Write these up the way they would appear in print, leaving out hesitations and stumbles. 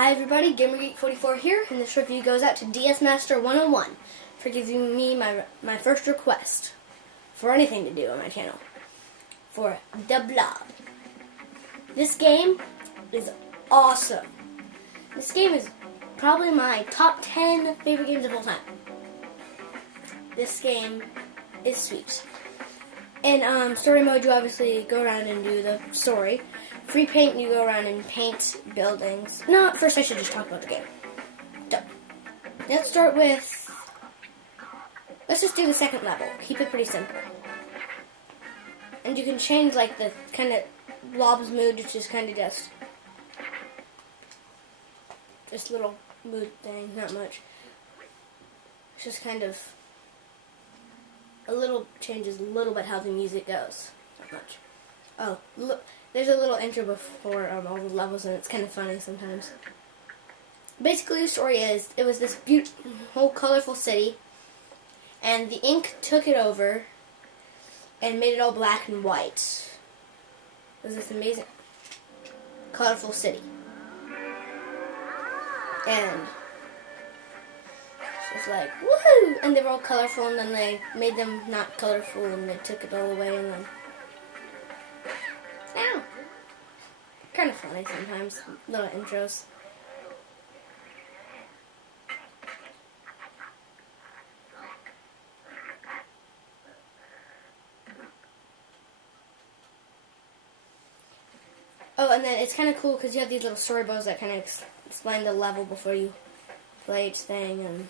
Hi everybody, GamerGeek44 here, and this review goes out to DS Master 101 for giving me my first request for anything to do on my channel for the Blob. This game is awesome. This game is probably my top 10 favorite games of all time. This game is sweet. In story mode, you obviously go around and do the story. Free paint, you go around and paint buildings. No, first I should just talk about the game. So, let's start with... Let's just do the second level. Keep it pretty simple. And you can change, like, the kind of Blob's mood, which is kind of just little mood thing, not much. It's just kind of changes a little bit how the music goes. Not much. Oh, look. There's a little intro before all the levels, and it's kind of funny sometimes. Basically, the story is, it was this beautiful, colorful city, and the ink took it over and made it all black and white. It was this amazing, colorful city. And it's like, woohoo! And they were all colorful, and then they made them not colorful, and they took it all away, and then... Ow! Kind of funny sometimes, little intros. Oh, and then it's kind of cool because you have these little storyboards that kind of explain the level before you play each thing, and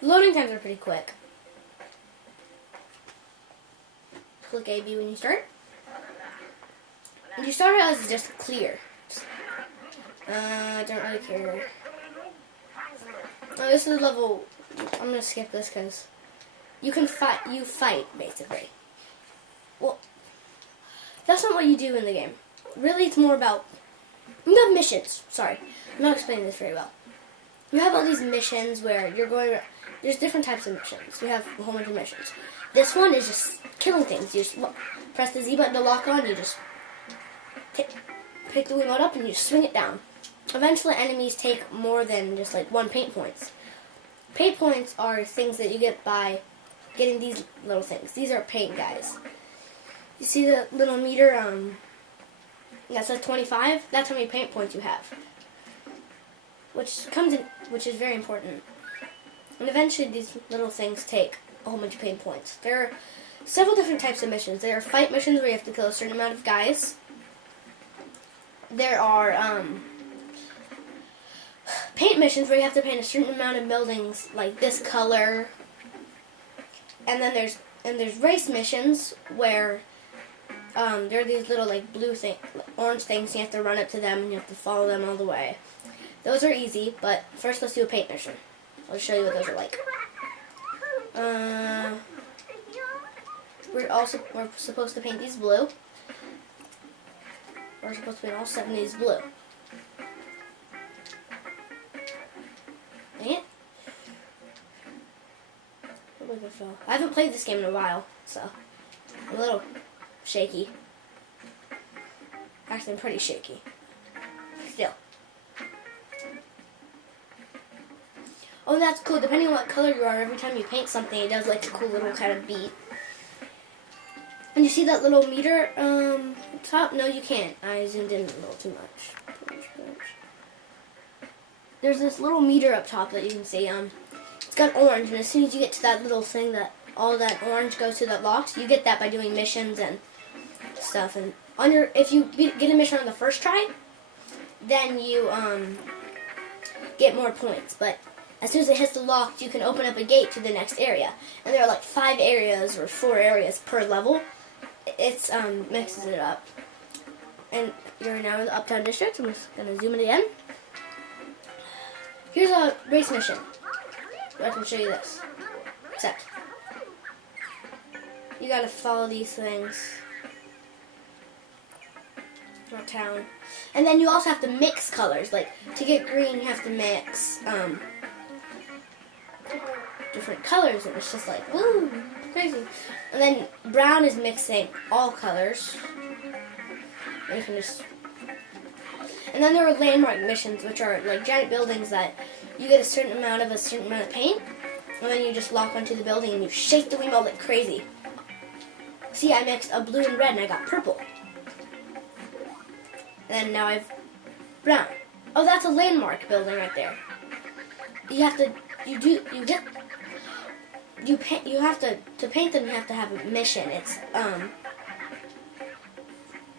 loading times are pretty quick. Click AB when you start. And you start out as just clear. I don't really care. Oh, this is level... I'm going to skip this because you can fight. You fight, basically. Well, that's not what you do in the game. Really, it's more about... You have missions. Sorry, I'm not explaining this very well. You have all these missions where you're going... There's different types of missions. You have a whole bunch of missions. This one is just killing things. You just press the Z button to lock on, you just... pick the remote up and you just swing it down. Eventually enemies take more than just like one paint points. Paint points are things that you get by getting these little things. These are paint guys. You see the little meter that says 25? That's how many paint points you have. Which is very important. And eventually these little things take a whole bunch of paint points. There are several different types of missions. There are fight missions where you have to kill a certain amount of guys. There are paint missions where you have to paint a certain amount of buildings like this color. And then there's race missions where there are these little like orange things, and you have to run up to them and you have to follow them all the way. Those are easy, but first let's do a paint mission. I'll show you what those are like. We're supposed to paint these blue. We're supposed to paint all 7 of these blue. Dang it. I haven't played this game in a while, so I'm a little shaky. Actually, I'm pretty shaky. Still. Oh, that's cool. Depending on what color you are, every time you paint something, it does like a cool little kind of beat. And you see that little meter top? No, you can't. I zoomed in a little too much. There's this little meter up top that you can see. It's got orange, and as soon as you get to that little thing that all that orange goes to that locks, you get that by doing missions and stuff. And if you get a mission on the first try, then you get more points. But as soon as it hits the lock, you can open up a gate to the next area. And there are like 5 areas or 4 areas per level. It's mixes it up. And you're now in the Uptown District. I'm just going to zoom in again. Here's a race mission. I can show you this. Except, you got to follow these things. Town. And then you also have to mix colors. Like, to get green, you have to mix different colors, and it's just like, woo, crazy. And then brown is mixing all colors. And you can just And then there are landmark missions, which are like giant buildings that you get a certain amount of paint, and then you just lock onto the building and you shake the Wiimote like crazy. See, I mixed a blue and red and I got purple. And now I've brown. Oh, that's a landmark building right there. You have to, to paint them, you have to have a mission. It's,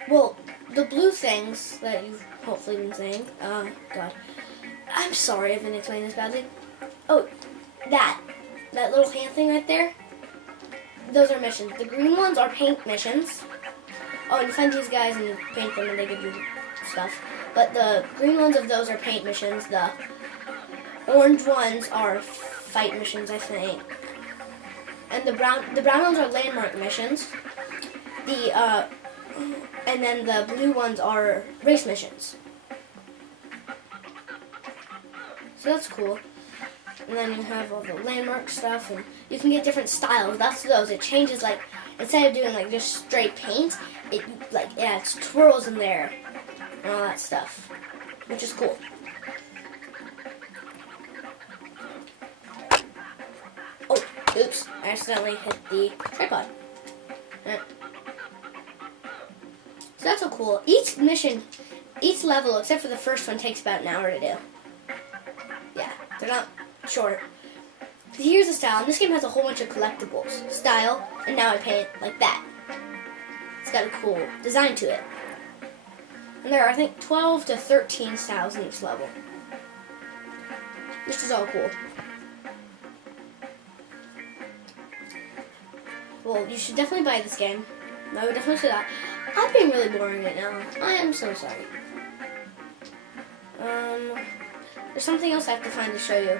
well, the blue things that you've hopefully been saying, God. I'm sorry I've been explaining this badly. Oh, that little hand thing right there, those are missions. The green ones are paint missions. Oh, and you find these guys and you paint them and they give you stuff. But the green ones of those are paint missions. The orange ones are fight missions, I think. And the brown ones are landmark missions. And then the blue ones are race missions. So that's cool. And then you have all the landmark stuff, and you can get different styles. That's those. It changes, like, instead of doing like just straight paint, it adds twirls in there and all that stuff, which is cool. Oh, oops! I accidentally hit the tripod. So that's so cool. Each mission, each level, except for the first one, takes about an hour to do. Yeah, they're not short. Here's the style, and this game has a whole bunch of collectibles. Style, and now I paint like that. It's got a cool design to it. And there are, I think, 12 to 13 styles in each level. Which is all cool. Well, you should definitely buy this game. I would definitely say that. I'm being really boring right now. I am so sorry. There's something else I have to find to show you.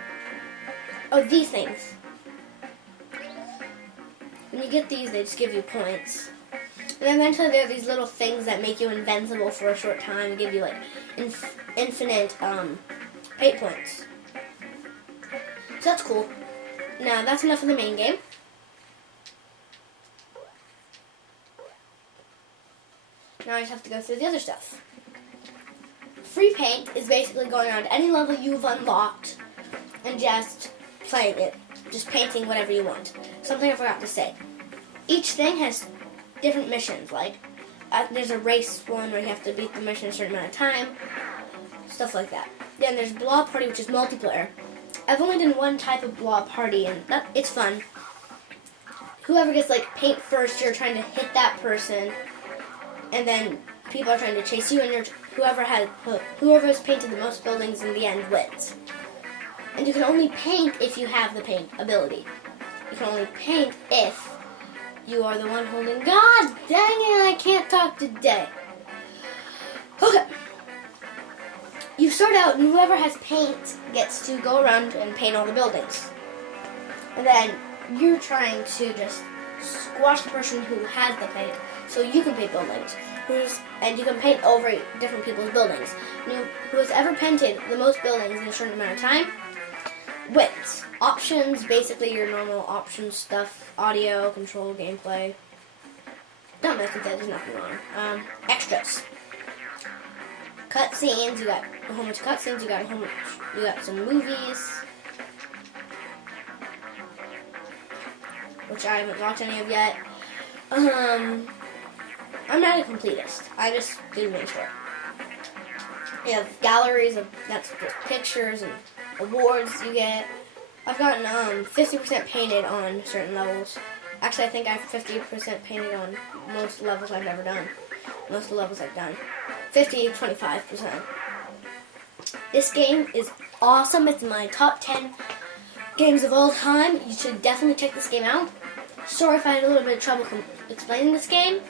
Oh, these things. When you get these, they just give you points. And then eventually there are these little things that make you invincible for a short time and give you, like, infinite paint points. So that's cool. Now, that's enough of the main game. Now I just have to go through the other stuff. Free paint is basically going around any level you've unlocked and just playing it. Just painting whatever you want. Something I forgot to say. Each thing has different missions. Like, there's a race one where you have to beat the mission in a certain amount of time. Stuff like that. Then there's Blob Party, which is multiplayer. I've only done one type of Blob Party, and it's fun. Whoever gets, like, paint first, you're trying to hit that person. And then people are trying to chase you, and whoever has painted the most buildings in the end wins. And you can only paint if you have the paint ability. You can only paint if you are the one holding. God dang it! I can't talk today. Okay. You start out, and whoever has paint gets to go around and paint all the buildings. And then you're trying to just squash the person who has the paint, so you can paint buildings. And you can paint over different people's buildings. Who has ever painted the most buildings in a certain amount of time wins. Options, basically your normal options stuff. Audio, control, gameplay. Don't mess with that, there's nothing wrong. Extras. Cutscenes, you got a whole bunch of cutscenes, you got some movies. Which I haven't watched any of yet. I'm not a completist. I just do make sure. You have galleries of that's just pictures and awards you get. I've gotten 50% painted on certain levels. Actually, I think I've 50% painted on most levels I've ever done. Most of the levels I've done. 25%. This game is awesome. It's my top 10 games of all time. You should definitely check this game out. Sorry if I had a little bit of trouble explaining this game.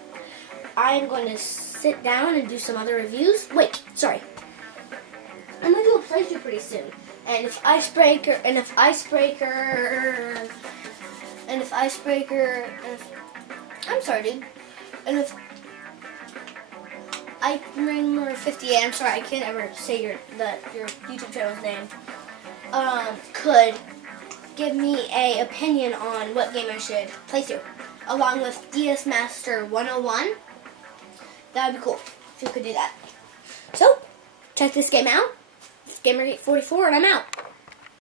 I'm going to sit down and do some other reviews. Wait, sorry. I'm going to do a playthrough pretty soon. And if Icebreaker, I'm sorry, dude. And if I remember 58, I'm sorry, I can't ever say your YouTube channel's name, could give me a opinion on what game I should play through, along with DS Master 101. That would be cool if you could do that. So, check this game out. It's Gamergate44, and I'm out.